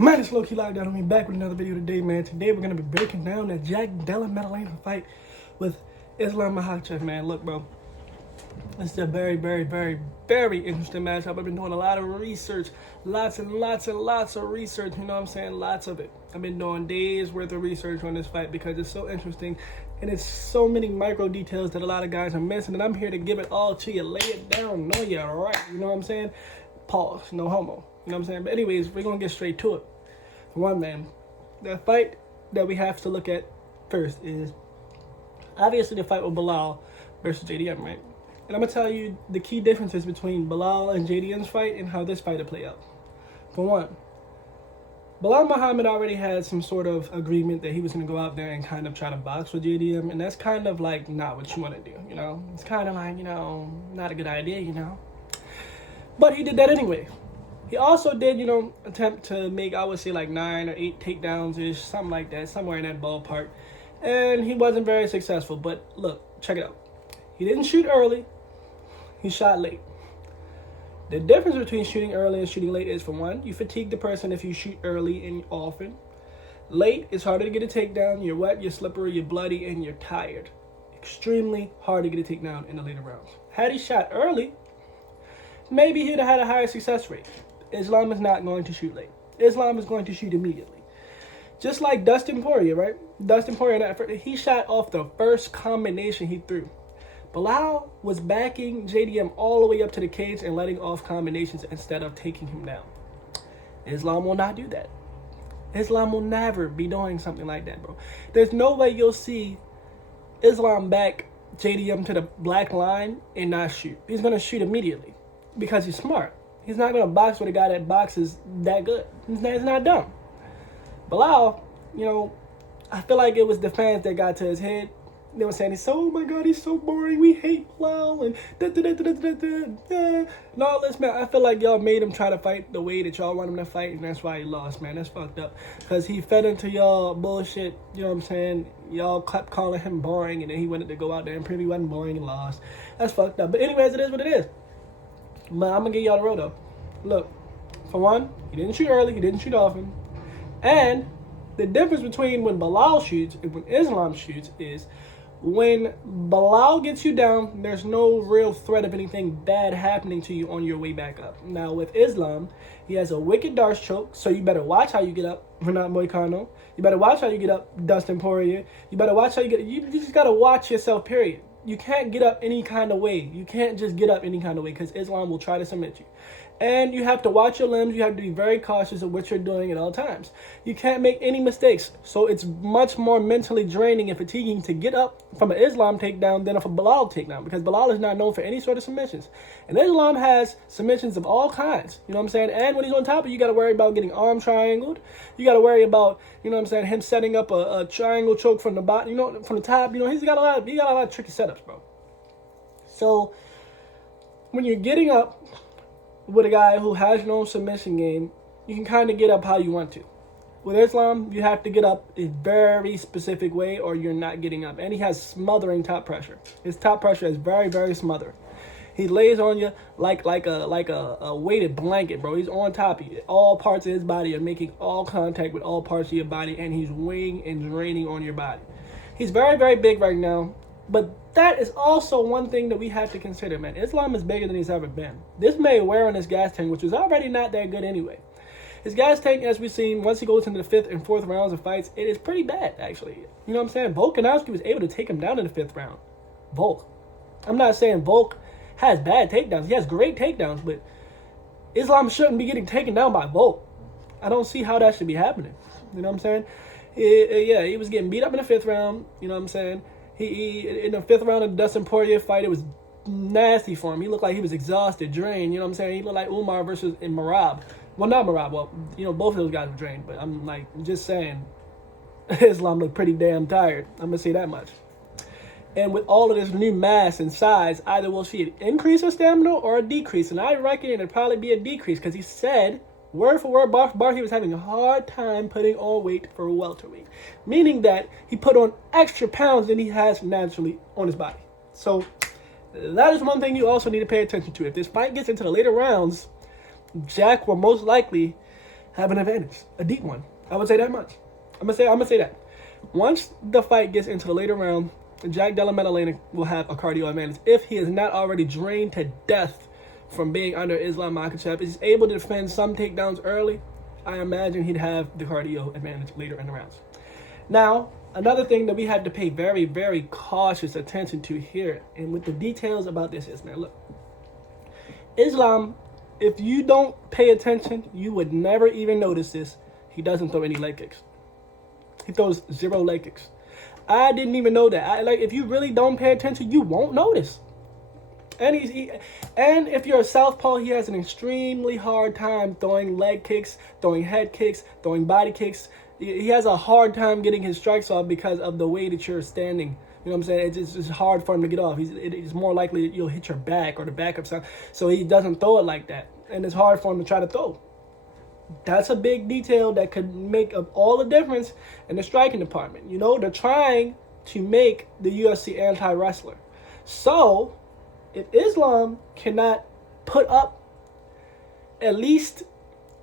Man, it's low-key lockdown. I'm back with another video today, man. Today we're gonna be breaking down that Jack Della Maddalena fight with Islam Makhachev, man. Look, bro, it's a very, very, very, very interesting matchup. I've been doing a lot of research, lots and lots and lots of research. You know what I'm saying? Lots of it. I've been doing days worth of research on this fight because it's so interesting and it's so many micro details that a lot of guys are missing. And I'm here to give it all to you, lay it down, know you're right. You know what I'm saying? Pause, no homo. You know what I'm saying? But anyways, we're going to get straight to it. For one, man, the fight that we have to look at first is obviously the fight with Bilal versus JDM, right? And I'm going to tell you the key differences between Bilal and JDM's fight and how this fight will play out. For one, Bilal Muhammad already had some sort of agreement that he was going to go out there and kind of try to box with JDM. And that's kind of like not what you want to do, you know? It's kind of like, you know, not a good idea, you know? But he did that anyway. He also did, you know, attempt to make, I would say, like 9 or 8 takedowns-ish, something like that, somewhere in that ballpark. And he wasn't very successful. But look, check it out. He didn't shoot early. He shot late. The difference between shooting early and shooting late is, for one, you fatigue the person if you shoot early and often. Late, it's harder to get a takedown. You're wet, you're slippery, you're bloody, and you're tired. Extremely hard to get a takedown in the later rounds. Had he shot early, maybe he'd have had a higher success rate. Islam is not going to shoot late. Islam is going to shoot immediately. Just like Dustin Poirier, right? Dustin Poirier, he shot off the first combination he threw. Bilal was backing JDM all the way up to the cage and letting off combinations instead of taking him down. Islam will not do that. Islam will never be doing something like that, bro. There's no way you'll see Islam back JDM to the black line and not shoot. He's going to shoot immediately because he's smart. He's not going to box with a guy that boxes that good. He's not dumb. Bilal, you know, I feel like it was the fans that got to his head. They were saying, oh my God, he's so boring. We hate Bilal and and all this, man. I feel like y'all made him try to fight the way that y'all want him to fight, and that's why he lost, man. That's fucked up. Because he fed into y'all bullshit, you know what I'm saying? Y'all kept calling him boring, and then he wanted to go out there and prove he wasn't boring and lost. That's fucked up. But anyways, it is what it is. But I'm going to give y'all the road, though. Look, for one, he didn't shoot early. He didn't shoot often. And the difference between when Bilal shoots and when Islam shoots is when Bilal gets you down, there's no real threat of anything bad happening to you on your way back up. Now, with Islam, he has a wicked Darce choke, so you better watch how you get up, Renato Moicano. You better watch how you get up, Dustin Poirier. You better watch how you get up. You just got to watch yourself, period. You can't get up any kind of way. You can't just get up any kind of way because Islam will try to submit you. And you have to watch your limbs. You have to be very cautious of what you're doing at all times. You can't make any mistakes. So it's much more mentally draining and fatiguing to get up from an Islam takedown than a Bilal takedown because Bilal is not known for any sort of submissions. And Islam has submissions of all kinds. You know what I'm saying? And when he's on top of you, you got to worry about getting arm triangled. You got to worry about, you know what I'm saying, him setting up a triangle choke from the bottom, you know, from the top. You know, he's got a lot of tricky setups, bro. So when you're getting up with a guy who has no submission game, you can kind of get up how you want to. With Islam, you have to get up a very specific way or you're not getting up. And he has smothering top pressure. His top pressure is very, very smothered. He lays on you like a weighted blanket, bro. He's on top of you. All parts of his body are making all contact with all parts of your body, and he's weighing and draining on your body. He's very, very big right now. But that is also one thing that we have to consider, man. Islam is bigger than he's ever been. This may wear on his gas tank, which was already not that good anyway. His gas tank, as we've seen, once he goes into the 5th and 4th rounds of fights, it is pretty bad, actually. You know what I'm saying? Volkanovski was able to take him down in the 5th round. Volk. I'm not saying Volk has bad takedowns. He has great takedowns, but Islam shouldn't be getting taken down by Volk. I don't see how that should be happening. You know what I'm saying? Yeah, he was getting beat up in the 5th round. You know what I'm saying? He in the 5th round of the Dustin Poirier fight, it was nasty for him. He looked like he was exhausted, drained. You know what I'm saying? He looked like Umar versus Marab. Well, not Marab. Well, you know, both of those guys were drained. But I'm like, just saying, Islam looked pretty damn tired. I'm going to say that much. And with all of this new mass and size, either we'll see an increase of stamina or a decrease. And I reckon it'd probably be a decrease because he said, word for word, bar, he was having a hard time putting on weight for welterweight. Meaning that he put on extra pounds than he has naturally on his body. So that is one thing you also need to pay attention to. If this fight gets into the later rounds, Jack will most likely have an advantage, a deep one. I would say that much. I'm gonna say that. Once the fight gets into the later round, Jack Della Maddalena will have a cardio advantage if he is not already drained to death from being under Islam Makhachev. If he's able to defend some takedowns early, I imagine he'd have the cardio advantage later in the rounds. Now, another thing that we have to pay very, very cautious attention to here, and with the details about this is, man, look, Islam, if you don't pay attention, you would never even notice this. He doesn't throw any leg kicks. He throws 0 leg kicks. I didn't even know that. If you really don't pay attention, you won't notice. And and if you're a southpaw, he has an extremely hard time throwing leg kicks, throwing head kicks, throwing body kicks. He has a hard time getting his strikes off because of the way that you're standing. You know what I'm saying? It's just hard for him to get off. It's more likely that you'll hit your back or the back of something. So he doesn't throw it like that. And it's hard for him to try to throw. That's a big detail that could make all the difference in the striking department. You know, they're trying to make the UFC anti-wrestler. So, if Islam cannot put up, at least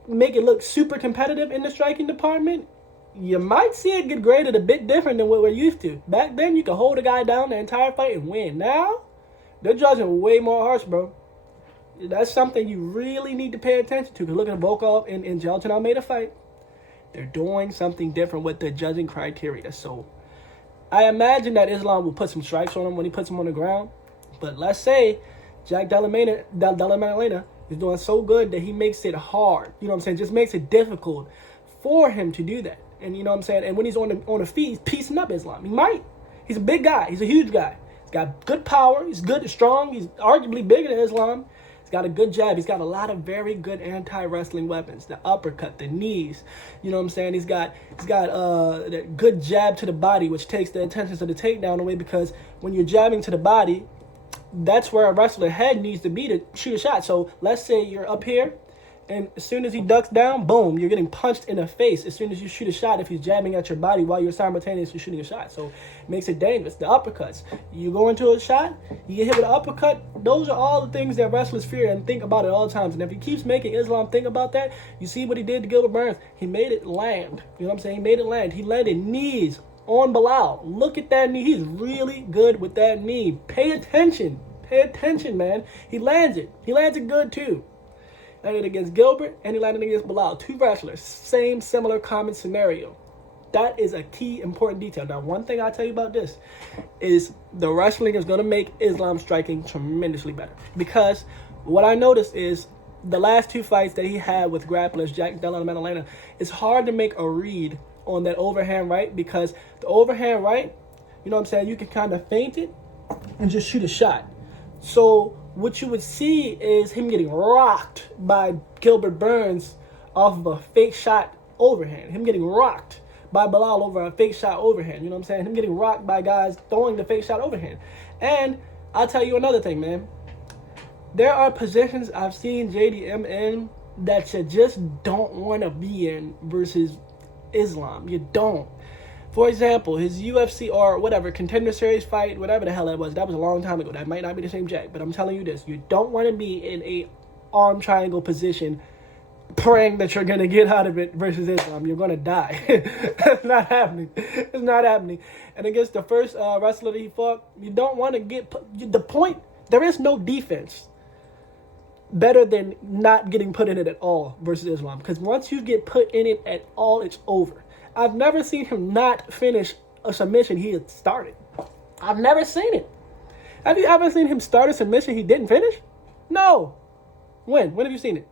make it look super competitive in the striking department, you might see it get graded a bit different than what we're used to. Back then, you could hold a guy down the entire fight and win. Now, they're judging way more harsh, bro. That's something you really need to pay attention to. Because look at Volkov and Jailton Almeida fight. They're doing something different with the judging criteria. So, I imagine that Islam will put some strikes on him when he puts him on the ground. But let's say Jack Della Maddalena is doing so good that he makes it hard. You know what I'm saying? Just makes it difficult for him to do that. And you know what I'm saying? And when he's on the feet, he's piecing up Islam. He might. He's a big guy. He's a huge guy. He's got good power. He's good, strong. He's arguably bigger than Islam. He's got a good jab. He's got a lot of very good anti-wrestling weapons. The uppercut, the knees. You know what I'm saying? He's got a good jab to the body, which takes the intentions of the takedown away, because when you're jabbing to the body, that's where a wrestler's head needs to be to shoot a shot. So let's say you're up here, and as soon as he ducks down, boom, you're getting punched in the face as soon as you shoot a shot if he's jabbing at your body while you're simultaneously shooting a shot. So it makes it dangerous. The uppercuts. You go into a shot, you get hit with an uppercut. Those are all the things that wrestlers fear and think about at all times. And if he keeps making Islam think about that, you see what he did to Gilbert Burns. He made it land. You know what I'm saying? He made it land. He landed knees on Bilal. Look at that knee. He's really good with that knee. Pay attention. Pay attention, man. He lands it. He lands it good, too. Landed against Gilbert, and he landed against Bilal. 2 wrestlers. Same, similar, common scenario. That is a key, important detail. Now, one thing I'll tell you about this is the wrestling is going to make Islam striking tremendously better. Because what I noticed is the last 2 fights that he had with grapplers, Jack Della Maddalena, it's hard to make a read on that overhand right, because the overhand right, you know what I'm saying, you can kind of feint it and just shoot a shot. So what you would see is him getting rocked by Gilbert Burns off of a fake shot overhand. Him getting rocked by Bilal over a fake shot overhand. You know what I'm saying? Him getting rocked by guys throwing the fake shot overhand. And I'll tell you another thing, man. There are positions I've seen JDM in that you just don't want to be in versus Islam. You don't. For example, his UFC or whatever, Contender Series fight, whatever the hell that was a long time ago. That might not be the same Jack, but I'm telling you this. You don't want to be in a arm triangle position praying that you're going to get out of it versus Islam. You're going to die. It's not happening. It's not happening. And against the first wrestler that he fought, you don't want to get... The point, there is no defense better than not getting put in it at all versus Islam. Because once you get put in it at all, it's over. I've never seen him not finish a submission he had started. I've never seen it. Have you ever seen him start a submission he didn't finish? No. When? When have you seen it?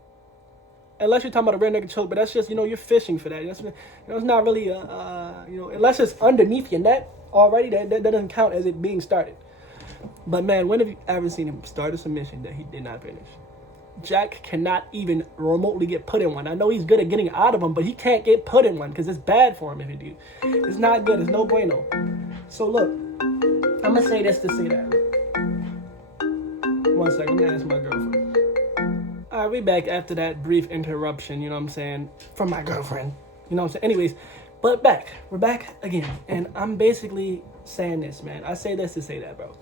Unless you're talking about a rear naked choke, but that's just, you're fishing for that. It's not really, unless it's underneath your neck already, that doesn't count as it being started. But man, when have you ever seen him start a submission that he did not finish? Jack cannot even remotely get put in one. I know he's good at getting out of them, but he can't get put in one because it's bad for him if he do. It's not good. It's no bueno. So look, I'm going to say this to say that. One second. Let me ask my girlfriend. All right, we back after that brief interruption, you know what I'm saying, from my girlfriend. You know what I'm saying? Anyways, but back. We're back again. And I'm basically saying this, man. I say this to say that, bro.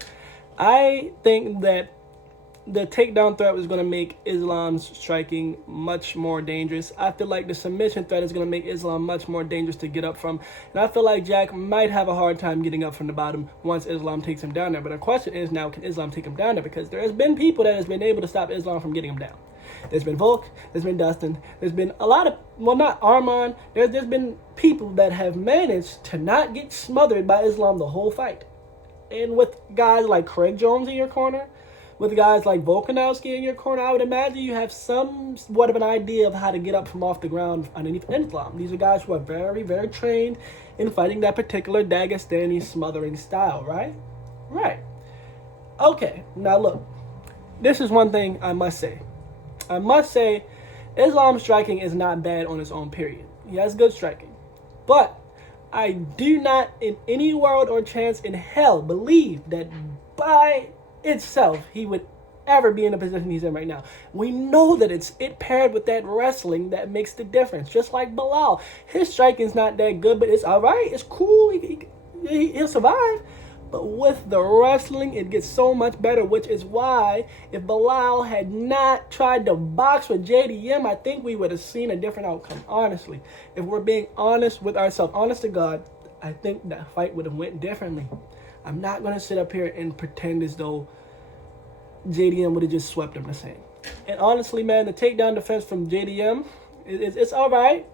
I think that the takedown threat was going to make Islam's striking much more dangerous. I feel like the submission threat is going to make Islam much more dangerous to get up from. And I feel like Jack might have a hard time getting up from the bottom once Islam takes him down there. But the question is now, can Islam take him down there? Because there has been people that has been able to stop Islam from getting him down. There's been Volk, there's been Dustin, there's been a lot of, well, not Arman, there's been people that have managed to not get smothered by Islam the whole fight. And with guys like Craig Jones in your corner, with guys like Volkanovski in your corner, I would imagine you have somewhat of an idea of how to get up from off the ground underneath Islam. These are guys who are very, very trained in fighting that particular Dagestani smothering style, right? Right. Okay, now look, this is one thing I must say. I must say, Islam's striking is not bad on its own, period. He has good striking. But I do not in any world or chance in hell believe that by itself he would ever be in the position he's in right now. We know that it's paired with that wrestling that makes the difference. Just like Bilal. His striking's not that good, but it's alright. It's cool. He'll survive. But with the wrestling, it gets so much better, which is why if Bilal had not tried to box with JDM, I think we would have seen a different outcome, honestly. If we're being honest with ourselves, honest to God, I think that fight would have went differently. I'm not going to sit up here and pretend as though JDM would have just swept him the same. And honestly, man, the takedown defense from JDM, it's all right.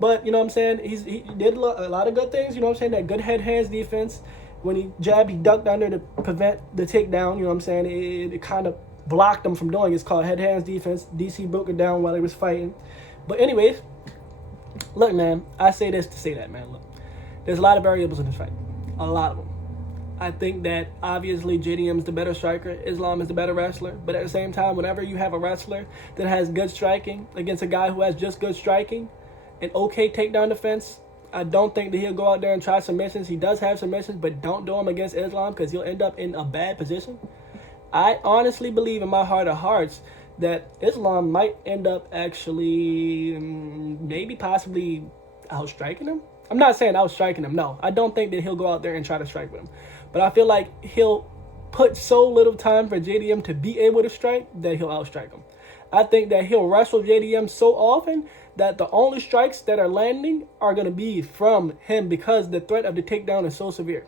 But, you know what I'm saying, he did a lot of good things, you know what I'm saying, that good head-hands defense. When he jabbed, he ducked under to prevent the takedown, you know what I'm saying, it kind of blocked him from doing it. It's called head-hands defense. DC broke it down while he was fighting. But anyways, look, man, I say this to say that, man, look. There's a lot of variables in this fight. A lot of them. I think that obviously JDM is the better striker, Islam is the better wrestler, but at the same time, whenever you have a wrestler that has good striking against a guy who has just good striking and okay takedown defense, I don't think that he'll go out there and try submissions. He does have submissions, but don't do them against Islam because he'll end up in a bad position. I honestly believe in my heart of hearts that Islam might end up actually maybe possibly outstriking him. I'm not saying outstriking him, no. I don't think that he'll go out there and try to strike with him. But I feel like he'll put so little time for JDM to be able to strike that he'll outstrike him. I think that he'll wrestle JDM so often that the only strikes that are landing are going to be from him because the threat of the takedown is so severe.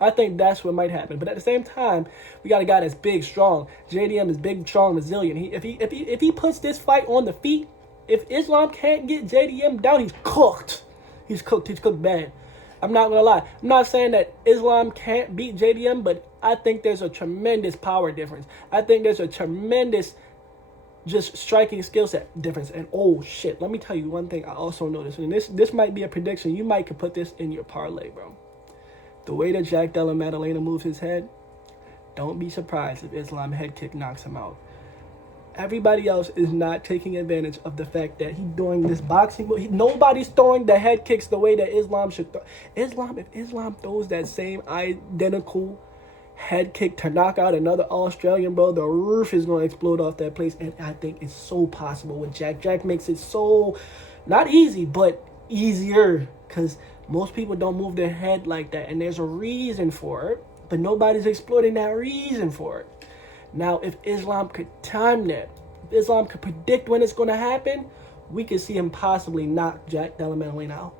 I think that's what might happen. But at the same time, we got a guy that's big, strong. JDM is big, strong, resilient. If he puts this fight on the feet, if Islam can't get JDM down, he's cooked. He's cooked bad. I'm not going to lie. I'm not saying that Islam can't beat JDM, but I think there's a tremendous power difference. I think there's a tremendous just striking skill set difference. And oh shit, let me tell you one thing I also noticed. And this might be a prediction. You might could put this in your parlay, bro. The way that Jack Della Maddalena moves his head, don't be surprised if Islam head kick knocks him out. Everybody else is not taking advantage of the fact that he's doing this boxing move. Nobody's throwing the head kicks the way that Islam should throw. If Islam throws that same identical head kick to knock out another Australian, bro, the roof is going to explode off that place. And I think it's so possible with Jack. Jack makes it so, not easy, but easier. Because most people don't move their head like that. And there's a reason for it. But nobody's exploiting that reason for it. Now, if Islam could time that, if Islam could predict when it's going to happen, we could see him possibly knock Jack Della Maddalena out.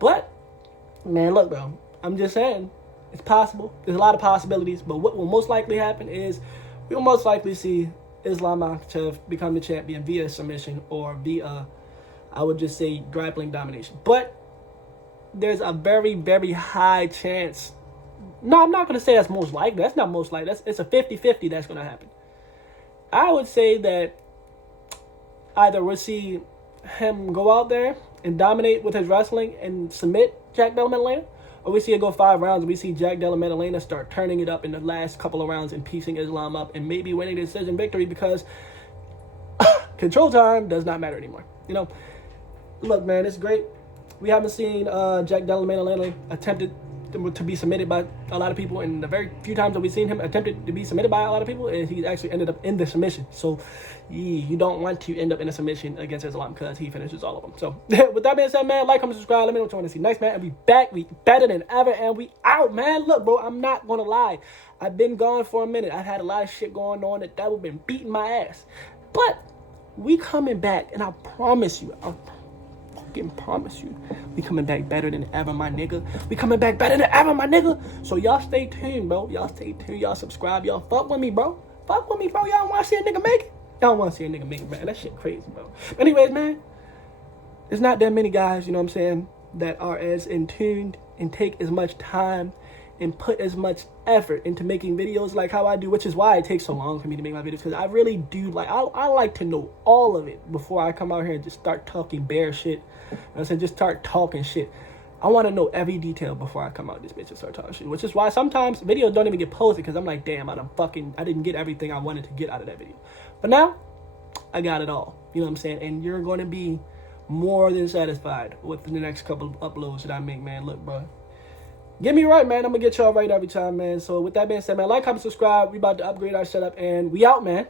But, man, look, bro, I'm just saying, it's possible. There's a lot of possibilities. But what will most likely happen is we'll most likely see Islam Makhachev become the champion via submission or via, I would just say, grappling domination. But there's a very, very high chance. No, I'm not going to say that's most likely. That's not most likely. It's a 50-50 that's going to happen. I would say that either we'll see him go out there and dominate with his wrestling and submit Jack Della Maddalena, or we see it go 5 rounds and we see Jack Della Maddalena start turning it up in the last couple of rounds and piecing Islam up and maybe winning the decision victory because control time does not matter anymore. You know, look, man, it's great. We haven't seen Jack Della Maddalena attempted to be submitted by a lot of people, and the very few times that we've seen him attempted to be submitted by a lot of people, and he actually ended up in the submission. So you don't want to end up in a submission against Islam because he finishes all of them. So with that being said, man, like, comment, subscribe. Let me know what you want to see next, man. And we back, we better than ever, and we out, man. Look, bro, I'm not gonna lie, I've been gone for a minute. I've had a lot of shit going on. The devil been beating my ass, but we coming back, and I promise you, I fucking promise you, we coming back better than ever, my nigga. We coming back better than ever, my nigga. So y'all stay tuned, bro. Y'all stay tuned. Y'all subscribe. Y'all fuck with me, bro. Fuck with me, bro. Y'all want to see a nigga make it? Y'all want to see a nigga make it, man. That shit crazy, bro. Anyways, man, there's not that many guys, you know what I'm saying, that are as in tuned and take as much time and put as much effort into making videos like how I do, which is why it takes so long for me to make my videos, because I really do like, I like to know all of it before I come out here and just start talking bare shit. You know what I'm saying? Just start talking shit. I want to know every detail before I come out this bitch and start talking shit, which is why sometimes videos don't even get posted, because I'm like, damn, I didn't get everything I wanted to get out of that video. But now, I got it all. You know what I'm saying? And you're going to be more than satisfied with the next couple of uploads that I make, man. Look, bro, get me right, man. I'm going to get y'all right every time, man. So with that being said, man, like, comment, subscribe. We about to upgrade our setup, and we out, man.